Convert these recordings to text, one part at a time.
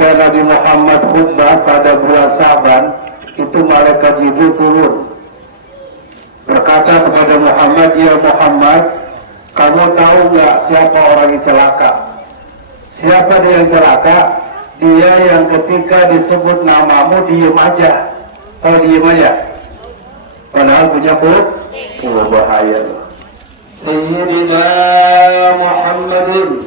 ketika Nabi Muhammad khutbah pada bulan Syaban, itu malaikat Jibril turun berkata kepada Muhammad, ya Muhammad, kamu tahu nggak siapa orang yang celaka? Siapa dia yang celaka? Dia yang ketika disebut namamu diem aja. Oh, diem aja. Padahal punya bahaya. Sayyidina Muhammadin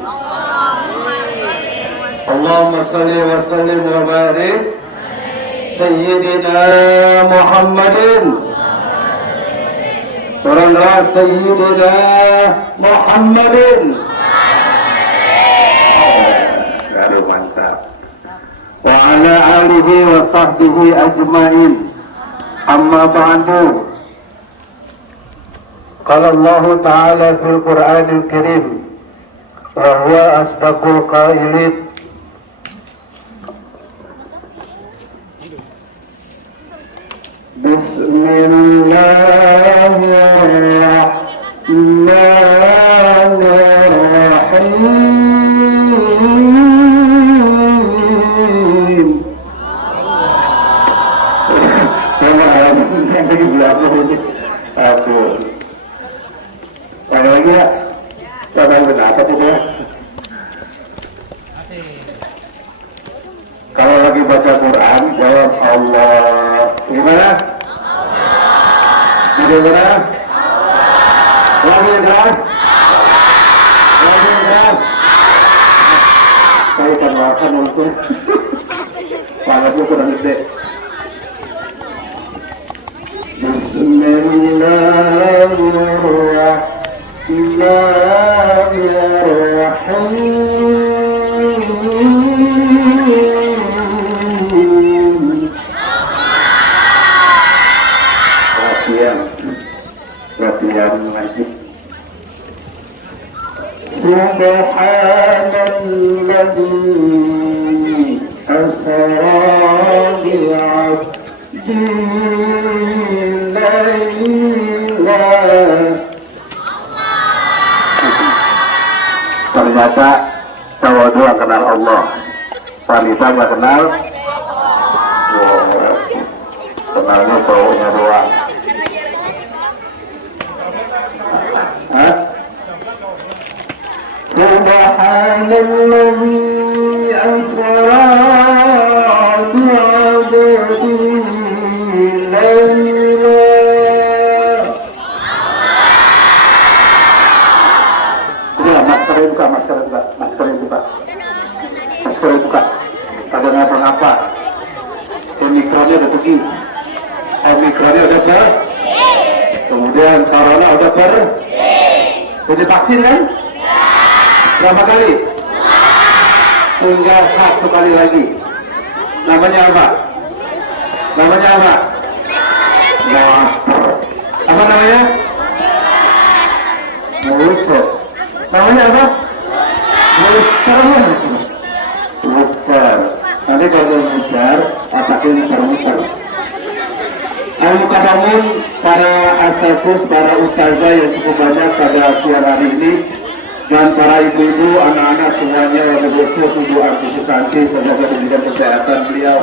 Allahumma salli wa sallim wa barik Sayyidina Muhammadin Warahmatullahi Sayyidina Muhammadin. Aduh, mantap. Wa ala alihi wa sahbihi ajma'in. Amma ba'du. Qala Allah Ta'ala fil Qur'anil Karim wa huwa asdaqul qailin. Bismillahirrahmanirrahim. Aduh. Ada lagi ya? Coba apa itu ya? Kalau lagi baca Quran, jawab Allah. Gimana? Gimana? Lagi keras? Lagi keras? Saya akan makan untuk panasnya kurang gede. Bismillahirrahmanirrahim. Latihan wajib. Subhanalladzi asra bi'abdihi layla. Ternyata cowok doang kenal Allah, wanita nggak kenal. Kenalnya cowoknya doang. Subhanalladzi asra bi'abdihi layla. Ya, maskernya buka, maskernya buka. Ada ngapa-ngapa. Omikronnya udah pergi. Omikronnya udah per. Kemudian corona udah per. Udah vaksin kan? Berapa kali? Tinggal 1 kali lagi. Namanya apa? Namanya apa? Nah, apa namanya? Booster. Namanya apa? Booster. Booster. Nanti kalau booster, atakin muter-muter. Al-Muqaddamun, para asatidz, para ustazah yang cukup banyak pada siang hari ini, dan para ibu-ibu, anak-anak semuanya yang berdoa tubuh antisipasi semoga diberikan kesehatan beliau,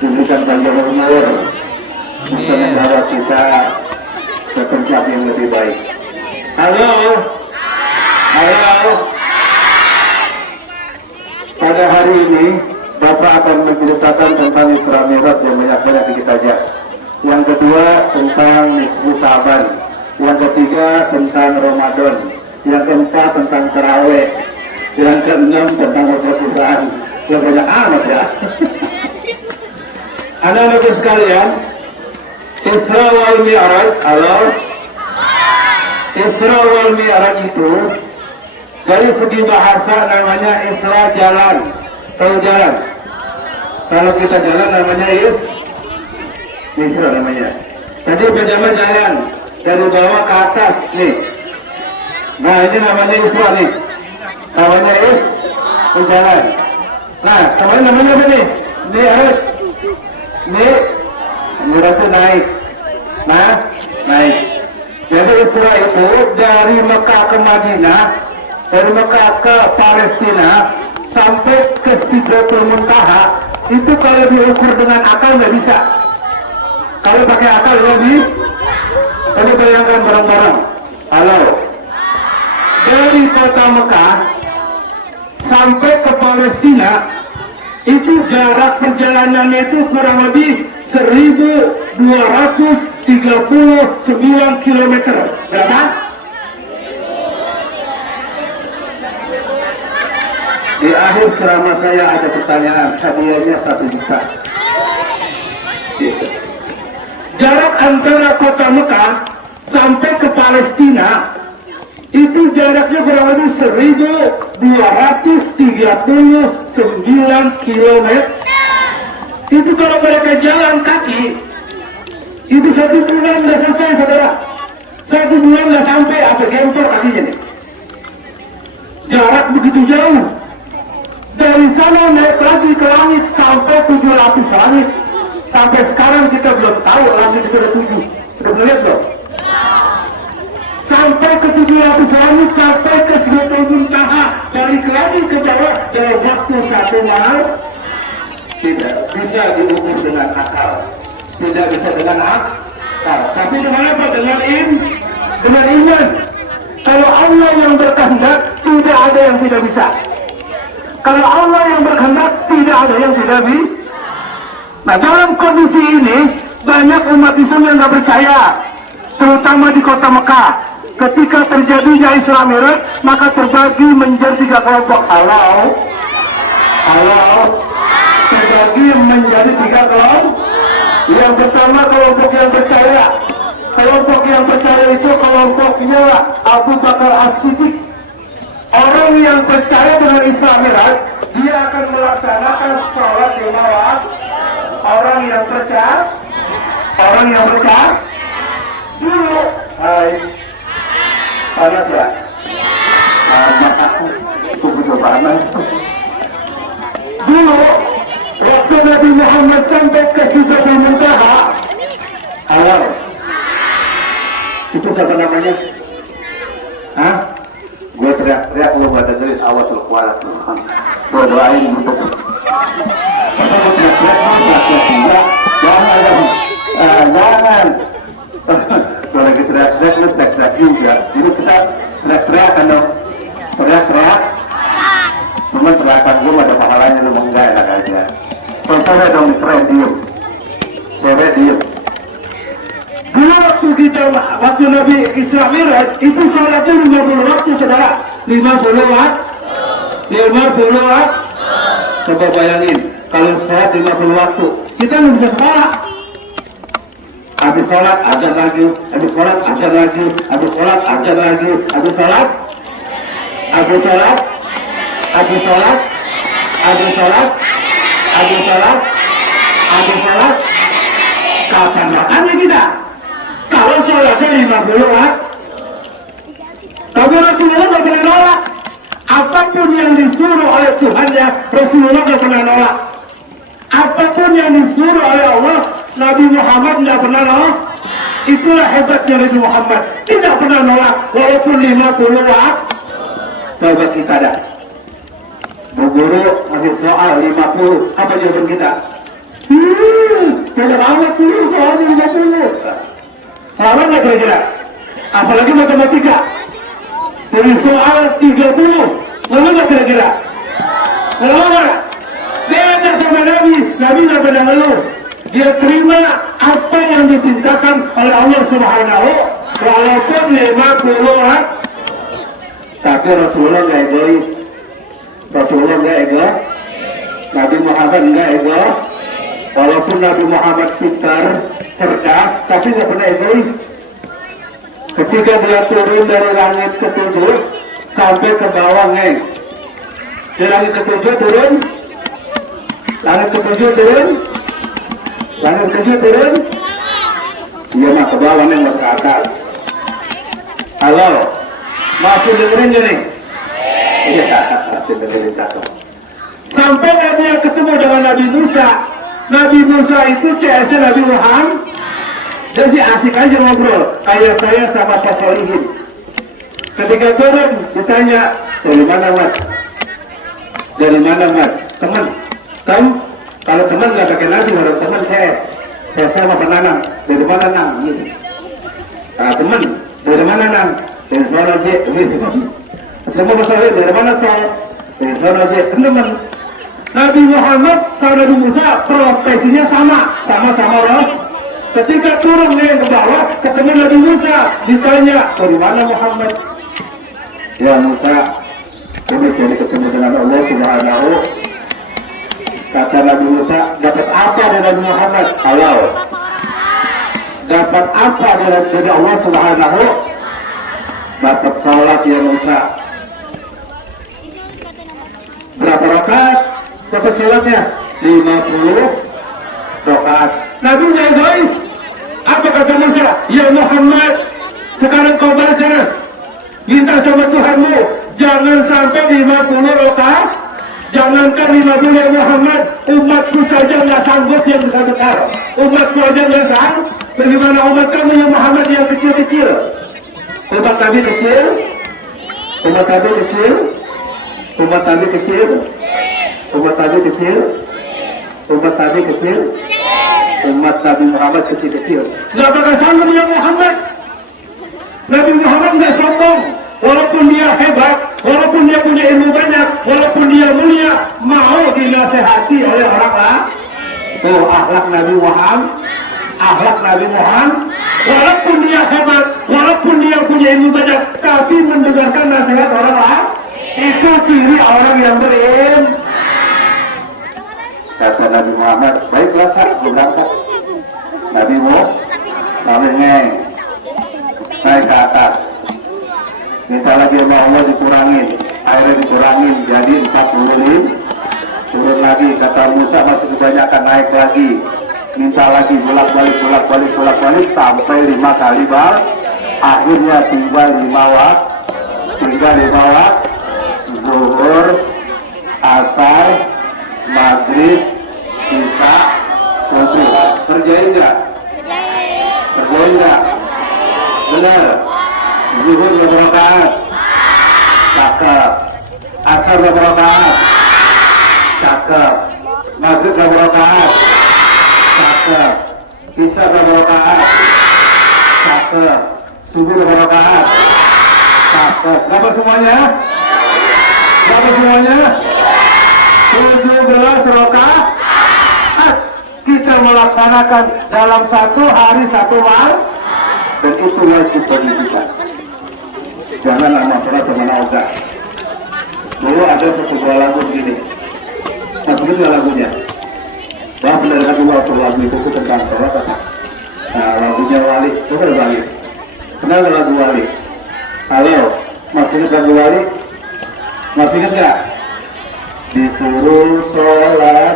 diberikan panjang umur, bisa membawa kita ke tempat yang lebih baik. Halo, pada hari ini Bapak akan menceritakan tentang Isra Mi'raj yang banyak-banyak dikit saja. Yang kedua tentang Nisfu Sa'ban, yang ketiga tentang Ramadan, yang keempat tentang tarawih, yang keenam tentang Al-Quran. Banyak amat ya. Anak-anak sekalian, Isra wal Mi'raj, Isra wal Mi'raj itu dari segi bahasa namanya Isra jalan. Kalau jalan, kalau kita jalan namanya Isra namanya. Jadi berjalan jalan dari bawah ke atas nih. Nah, ini namanya Isra nih. Namanya jalan. Nah, namanya apa nih? Mi'raj. Mi'raj itu naik. Nah, naik. Jadi Isra itu dari Mekah ke Madinah, dari Mekah ke Palestina, sampai ke Sidratul Muntaha, itu kalau diukur dengan akal nggak bisa. Kalau pakai akal lebih, coba bayangkan bareng-bareng. Halo, dari kota Mekah sampai ke Palestina itu jarak perjalanannya itu kurang lebih 1239 km. Berapa? Di akhir ceramah saya ada pertanyaan, hadiahnya 1 juta. Jarak antara kota Mekah sampai ke Palestina itu jaraknya kurang lebih 1239 km. Itu kalau mereka jalan kaki, itu 1 bulan nggak selesai, saudara. 1 bulan nggak sampai, apa gempor kakinya nih. Jarak begitu jauh. Dari sana naik lagi ke langit sampai 700 langit. Sampai sekarang kita belum tahu langit itu ada 7. Sudah melihat belum? Sampai ke 700 langit, sampai ke Sidratul Muntaha, balik lagi ke bawah dalam waktu 1 malam. Tidak bisa diukur dengan akal, tidak bisa dengan akal. Tapi dengan apa? Dengan iman. Kalau Allah yang berkehendak, tidak ada yang tidak bisa. Kalau Allah yang berkehendak, tidak ada yang tidak bisa. Nah, dalam kondisi ini banyak umat Islam yang nggak percaya, terutama di kota Mekah. Ketika terjadinya Isra Mi'raj, maka terbagi menjadi 3 kelompok. Halo, terbagi menjadi 3 kelompok. Yang pertama kelompok yang percaya. Kelompok yang percaya itu kelompoknya Abu Bakar As-Siddiq. Orang yang percaya dengan Isra Mi'raj, dia akan melaksanakan sholat 5 waktu. Orang yang percaya dulu, panas ya? Itu panas. Dulu, waktu Nabi Muhammad sampai ke Sidratul Muntaha, halo, itu siapa namanya? Hah? Gue teriak-teriak, lu gak dengerin, awas lu kualat. Gue doain gitu. Jangan. Kalau lagi teriak-teriak, lu teriak-teriak juga. Jadi kita teriak-teriak kan dong. Teriak-teriak. Cuman teriakan gue ada pahalanya, lu mau enggak enak aja. Contohnya dong, cewek diem. Dulu waktu Nabi Isra Mi'raj, itu sholatnya 50 waktu, saudara. 50 waktu. Coba bayangin, kalau sholat 50 waktu, kita nggak bisa sholat. Habis sholat, azan lagi. Habis sholat, azan lagi. Habis sholat, azan lagi. Habis sholat. Habis sholat. Habis sholat. Habis sholat. Habis sholat. Habis sholat. Kapan makannya kita? Kalau sholatnya 50 waktu. Tapi Rasulullah nggak pernah nolak. Apapun yang disuruh oleh Tuhannya, Rasulullah nggak pernah nolak. Apapun yang disuruh oleh Allah, Nabi Muhammad nggak pernah nolak. Itulah hebatnya Nabi Muhammad, tidak pernah nolak walaupun 50 waktu. Coba kita dah. Bu Guru masih soal 50, apa jawaban kita? Tidak amat dulu soal 50. Lawan nggak kira-kira? Apalagi matematika. Dari soal 30, lalu nggak kira-kira? Lalu nggak? Beda sama Nabi nggak pernah ngeluh. Dia terima apa yang diperintahkan oleh Allah Subhanahu, walaupun 50 waktu. Tapi Rasulullah nggak egois. Nabi Muhammad nggak egois. Walaupun Nabi Muhammad pintar, cerdas, tapi nggak pernah egois. Ketika dia turun dari langit ke-7 sampai ke bawah, di langit ke-7 turun, langit ke-7 turun, dia mah ke bawah nih, nggak ke atas. Halo, masih dengerin nih? Iya, masih dengerin satu. Sampai Nabi yang ketemu dengan Nabi Musa. Nabi Musa itu CS Nabi Muhammad. Jadi asik aja ngobrol, kayak saya sama Pak Solihin. Ketika turun, ditanya, dari mana Mas? Dari mana Mas? Teman. Kalau teman nggak pakai nabi, harus teman saya sama penanam. Dari mana nang? Gitu. Teman. Dari mana nang? Dari sana aja. Semua masalah dari mana saya? Dari sana aja. Teman. Nabi Muhammad sama Nabi Musa profesinya sama-sama Ros. Ketika turun ke bawah, ketemu Nabi Musa, ditanya, dari mana Muhammad? Ya Musa, ini jadi ketemu dengan Allah Subhanahu. Kata Nabi Musa, dapat apa dari Nabi Muhammad? Halal. Dapat apa dari Allah Subhanahu? Dapat salat ya Musa. Berapa rakaat? Dapat salatnya? 50 rakaat. Nabi guys, apa kata Musa? Ya Muhammad, sekarang kau balik sana. Minta sama Tuhanmu, jangan sampai 50 rakaat. Jangankan 50 ya Muhammad, umatku saja nggak sanggup yang besar-besar. Umatku aja nggak sanggup. Bagaimana umat kamu ya Muhammad yang kecil-kecil? Umat Nabi kecil? Umat Nabi kecil? Umat Nabi kecil? Umat Nabi kecil? Umat Nabi kecil? Umat Nabi Muhammad kecil-kecil. Nggak bakal sanggup ya Muhammad. Nabi Muhammad nggak sombong. Walaupun dia hebat, walaupun dia punya ilmu banyak, walaupun dia mulia, mau dinasehati oleh orang lain. Tuh akhlak Nabi Muhammad, akhlak Nabi Muhammad. Walaupun dia hebat, walaupun dia punya ilmu banyak, tapi mendengarkan nasihat orang lain. Itu ciri orang yang berilmu. Kata Nabi Muhammad, baiklah Kak, berangkat. Nabi Nabi ngeng, naik ke atas. Minta lagi sama Allah dikurangin, airnya dikurangin, jadi 40 turun lagi. Kata Musa masih kebanyakan, naik lagi. Minta lagi, bolak-balik sampai 5 kali bal. Akhirnya tinggal 5 waktu, zuhur, asar, maghrib, isya, subuh. Kerjain nggak? Benar. Zuhur berapa rakaat? Cakep. Asar berapa rakaat? Cakep. Maghrib berapa rakaat? Cakep. Isya berapa rakaat? Cakep. Subuh berapa rakaat? Cakep. Berapa semuanya? 17 rakaat. Kita melaksanakan dalam 1 hari 1 malam, dan itu wajib bagi kita. Jangan nama sholat sama nauzah. Dulu ada satu buah lagu begini. Nah, begitu lagunya. Wah, benar-benar dulu lagu itu tentang sholat. Nah, lagunya Wali, itu kan Wali. Kenal lagu Wali? Halo, masih ingat lagu Wali? Masih ingat nggak? Disuruh sholat.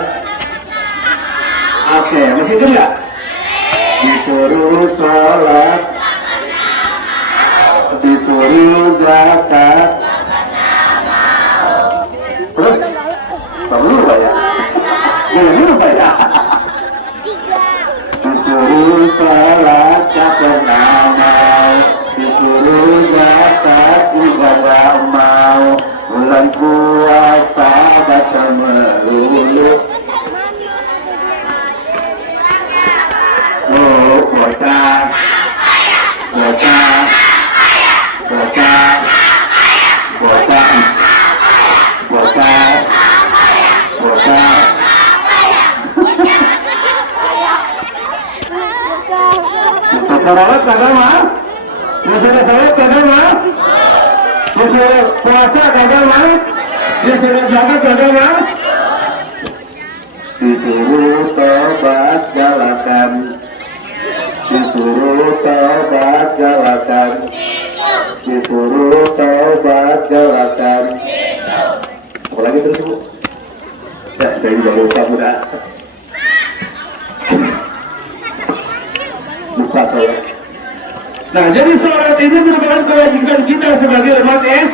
Oke, masih ingat nggak? Disuruh sholat, disuruh zakat. Terus, kamu lupa ya? Jangan lupa ya? Disuruh sholat, tak pernah mau. Disuruh zakat, juga tak mau. Bulan puasa datang melulu. Bocah. Sarawat kagak mah? Sarawat kagak mah? Puasa kagak mah? Zakat kagak mah? Disuruh tobat galakan. Disuruh tobat galakan. Disuruh tobat galakan. Apa lagi terus Bu? Ya, saya juga lupa muda. Lupa saya. Nah, jadi sholat ini merupakan kewajiban kita sebagai umat es.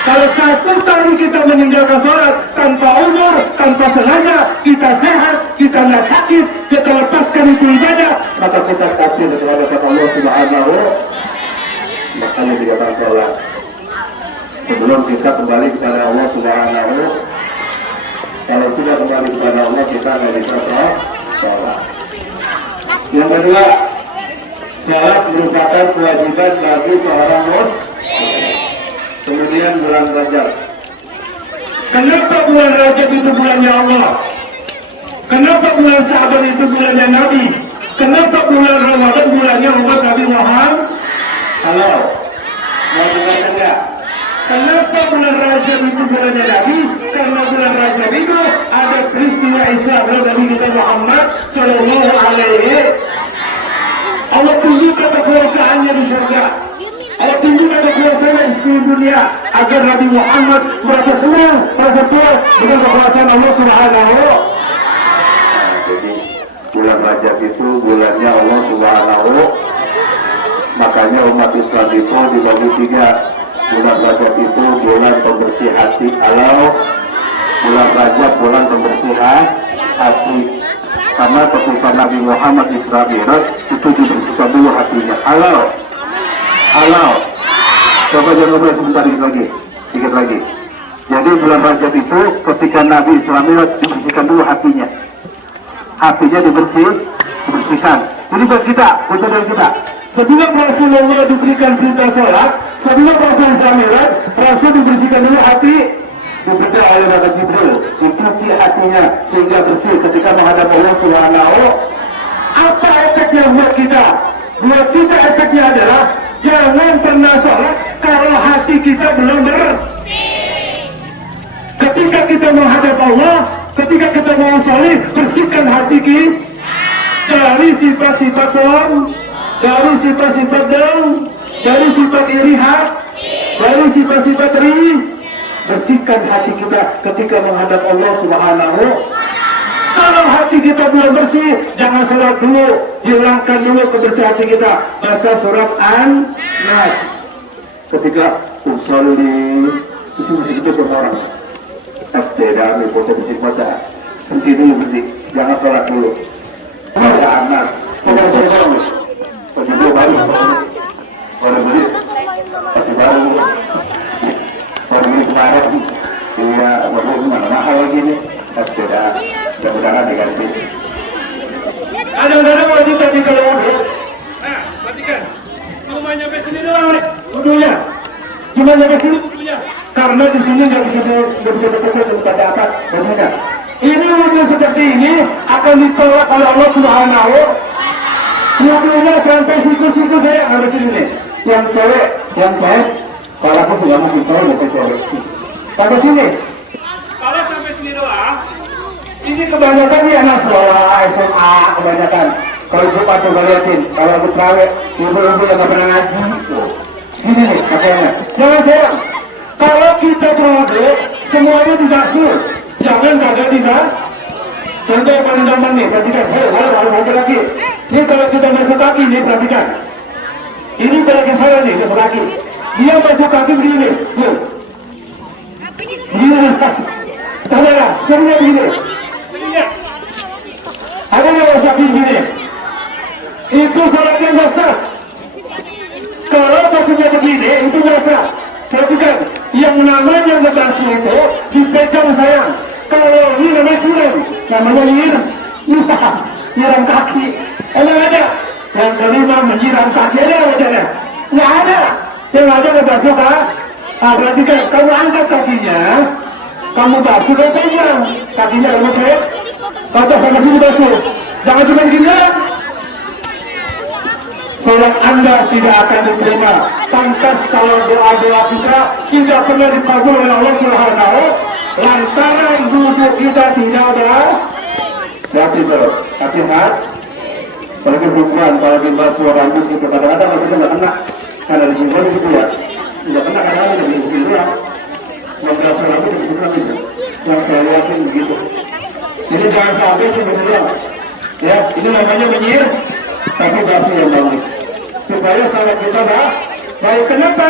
Kalau satu kali kita meninggalkan sholat tanpa uzur, tanpa sengaja, kita sehat, kita nggak sakit, kita lepaskan itu ibadah, maka kita kafir kepada Allah Subhanahu. Makanya dikatakan sholat. Sebelum kita kembali kepada Allah Subhanahu, Kalau sudah kembali kepada Allah, kita nggak bisa sholat. Yang kedua, sholat merupakan kewajiban bagi seorang muslim. Kemudian bulan Rajab. Kenapa bulan Rajab itu bulannya Allah? Kenapa bulan Sa'ban itu bulannya Nabi? Kenapa bulan Ramadan bulannya umat Nabi Muhammad? Halo, mau dengar enggak? Kenapa bulan Rajab itu bulannya Nabi? Karena bulan Rajab itu ada peristiwa Isra Nabi kita Muhammad Sallallahu Alaihi. Allah tunjukkan kekuasaannya di surga. Allah tunjukkan kekuasaannya di dunia agar Nabi Muhammad merasa senang, merasa puas dengan kekuasaan Allah Subhanahu. Jadi bulan Rajab itu bulannya Allah Subhanahu. Makanya umat Islam itu dibagi tiga. Bulan Rajab itu bulan pembersih hati. Kalau bulan Rajab bulan pembersih hati, karena ketika Nabi Muhammad Isra Mi'raj itu dibersihkan dulu hatinya. Halo, coba jangan ngobrol sebentar sedikit lagi. Jadi bulan Rajab itu ketika Nabi Isra Mi'raj dibersihkan dulu hatinya dibersihkan. Jadi buat kita, sebelum Rasulullah diberikan perintah sholat, sebelum Rasul Isra Mi'raj, Rasul dibersihkan dulu hati, dibedah oleh malaikat Jibril, dicuci hatinya sehingga bersih ketika menghadap Allah Subhanahu. Apa efeknya buat kita? Buat kita efeknya adalah jangan pernah sholat kalau hati kita belum bersih. Ketika kita menghadap Allah, ketika kita mau sholat, bersihkan hati kita dari sifat-sifat sombong, dari sifat-sifat dendam, dari sifat iri hati, dari sifat-sifat iri. Bersihkan hati kita ketika menghadap Allah Subhanahu. Kalau hati kita belum bersih, jangan sholat dulu, hilangkan dulu kebersihan hati kita. Baca surat An-Nas. Ketika usolli, itu mesti kita berorang. Tidak foto bersih baca. Henti dulu bersih, jangan sholat dulu. Baca An-Nas. Pagi dulu baru. Orang beli, pagi baru. Orang ini kemarin, dia mana mahal lagi nih. Tidak, mudah-mudahan diganti. Ada wajib tadi kalau wudhu. Nah, perhatikan. Cuma nyampe sini doang nih wudhunya. Cuma nyampe sini wudhunya. Karena di sini nggak bisa betul-betul pada atas. Ini wudhu seperti ini akan ditolak oleh Allah Subhanahu. Wudhunya sampai siku-siku saya nggak sini nih. Yang cewek, kalau aku sudah mau ditolak dari cewek. Sampai sini. Kalau sampai sini doang, ini kebanyakan di anak sekolah SMA kebanyakan. Kalau Jumat coba liatin, kalau aku terawih, ibu-ibu yang nggak pernah ngaji, sini nih katanya. Jangan saya, kalau kita berwudu, semuanya dibasuh, jangan ada di mana. Contoh yang paling gampang nih, perhatikan. Halo lagi. Ini kalau kita masuk kaki nih, perhatikan. Ini belakang saya nih, masuk kaki. Dia masuk kaki begini, tuh. Begini, saudara, sebenarnya begini. Ada yang masuk begini. Itu salatnya nggak sah. Kalau maksudnya begini, itu nggak sah. Perhatikan, yang namanya ngebasuh itu dipegang sayang. Kalau ini namanya siram, namanya nyiram kaki. Emang ada? Yang kelima menyiram kaki ada wajahnya? Nggak ada. Yang ada ngebasuh kah? Perhatikan, kamu angkat kakinya, kamu basuh dan pegang kakinya, kamu cek, baca sama sini basuh. Jangan cuma gini ya. Sholat Anda tidak akan diterima. Pantas kalau doa-doa kita tidak pernah dikabul oleh Allah Subhanahu. Lantaran duduk kita tidak ada. Hati-hati. Kalau perempuan, kalau dibasuh rambut itu kadang-kadang kita nggak kena. Karena di sini gitu ya. Nggak kena kadang-kadang di sini ya. Yang berasa rambut di sini itu. Yang saya lihatin begitu. Jadi jangan sampai sebenarnya. Ya, ini namanya menyir. Tapi basuh yang bagus. Supaya salat kita baik. Kenapa?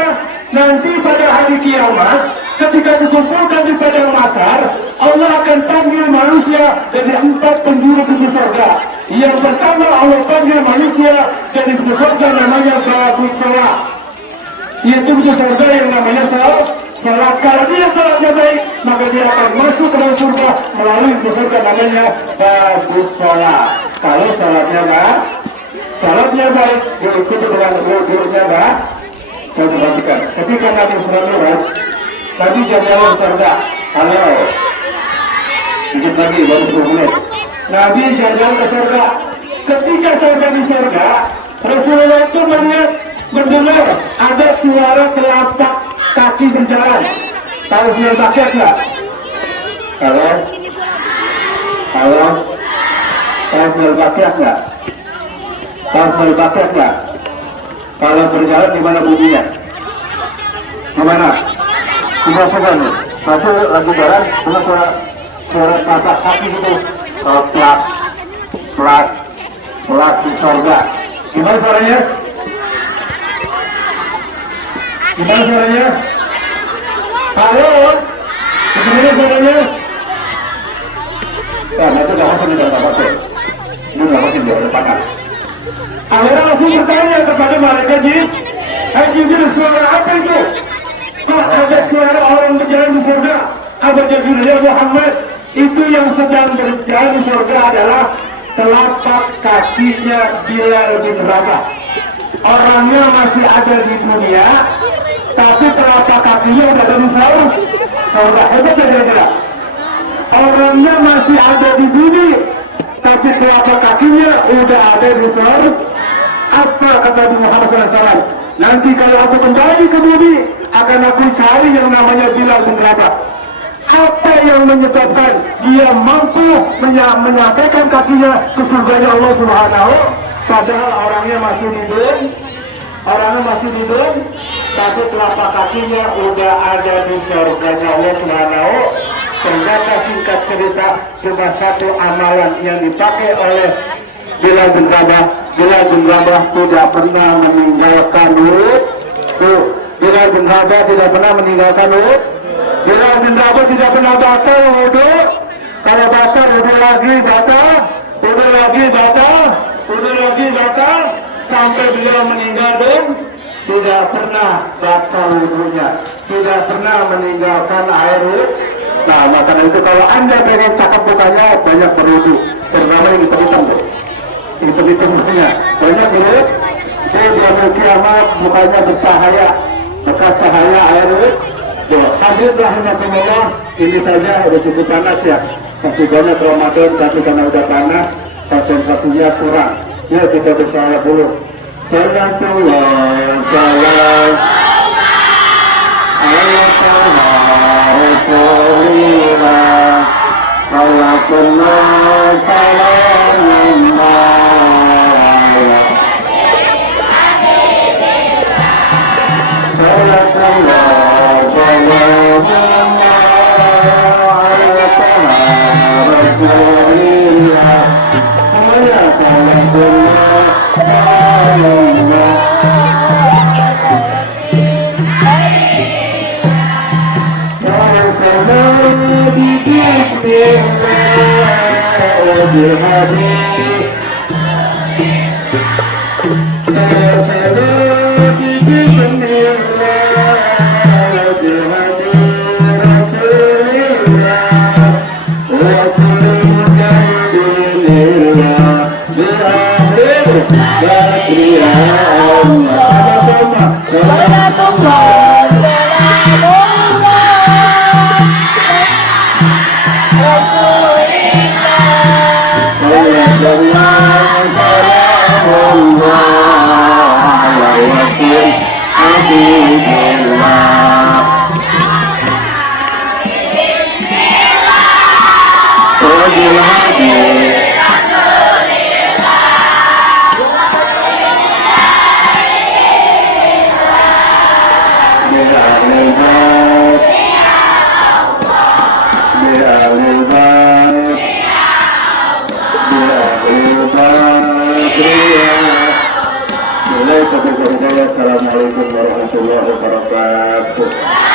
Nanti pada hari kiamat, ketika dikumpulkan di padang mahsyar, Allah akan panggil manusia dari 4 penjuru pintu surga. Yang pertama Allah panggil manusia dari pintu surga namanya Babus Salah. Yaitu pintu surga yang namanya Kalau dia salatnya baik, maka dia akan masuk ke dalam surga melalui surga namanya bagus sholat. Kalau salatnya baik, diikuti dengan wudhunya baik. Saya perhatikan, ketika Nabi Muhammad tadi jalan surga, kalau sedikit lagi baru 10 menit. Nabi jalan ke surga. Ketika sampai di surga, Rasulullah itu mendengar ada suara telapak kaki berjalan. Tahu suara paket nggak? Tahu suara paket nggak? Kalau berjalan di mana bunyinya? Gimana? Coba nih. Masuk lagi jalan, dengan suara telapak kaki itu plak di surga. Gimana suaranya? Halo? Gimana suaranya? Itu gak masuk, ini gak pakai. Ini gak masuk, dia ada pakai. Akhirnya langsung bertanya kepada malaikat Jibril, "Hai Jibril, suara apa itu? Kok ada suara orang berjalan di surga?" Kata Jibril, "Ya Muhammad, itu yang sedang berjalan di surga adalah telapak kakinya Bilal bin Rabah. Orangnya masih ada di dunia, tapi telapak kakinya udah ada di surga." Hebat saja. Orangnya masih ada di bumi, tapi telapak kakinya udah ada di surga. Apa kata Muhammad SAW? Nanti kalau aku kembali ke bumi, akan aku cari yang namanya Bilal bin Rabah. Apa yang menyebabkan dia mampu menyampaikan kakinya ke surganya Allah Subhanahu, padahal orangnya masih hidup, tapi telapak kakinya udah ada di surganya Allah Subhanahu. Ternyata singkat cerita, cuma satu amalan yang dipakai oleh Bilal bin Rabah. Bilal bin Rabah tidak pernah meninggalkan wudhu. Bilal bin Rabah tidak pernah meninggalkan wudhu. Bilal bin Rabah tidak pernah batal wudhu. Kalau batal, wudhu lagi batal, sampai beliau meninggal dan tidak pernah batal wudhunya, tidak pernah meninggalkan air wudhu. Nah, maka itu kalau Anda pengen cakap mukanya, banyak berwudhu, terutama yang hitam-hitam tuh. Hitam-hitam mukanya banyak mirip. Dia kiamat mukanya bercahaya, bekas cahaya air wudhu. Hadir rahimahumullah, ini saja udah cukup panas ya. Masih banyak Ramadan, tapi karena udah panas, konsentrasinya kurang. Ya, kita bersalah dulu. Salam Assalamualaikum warahmatullahi wabarakatuh.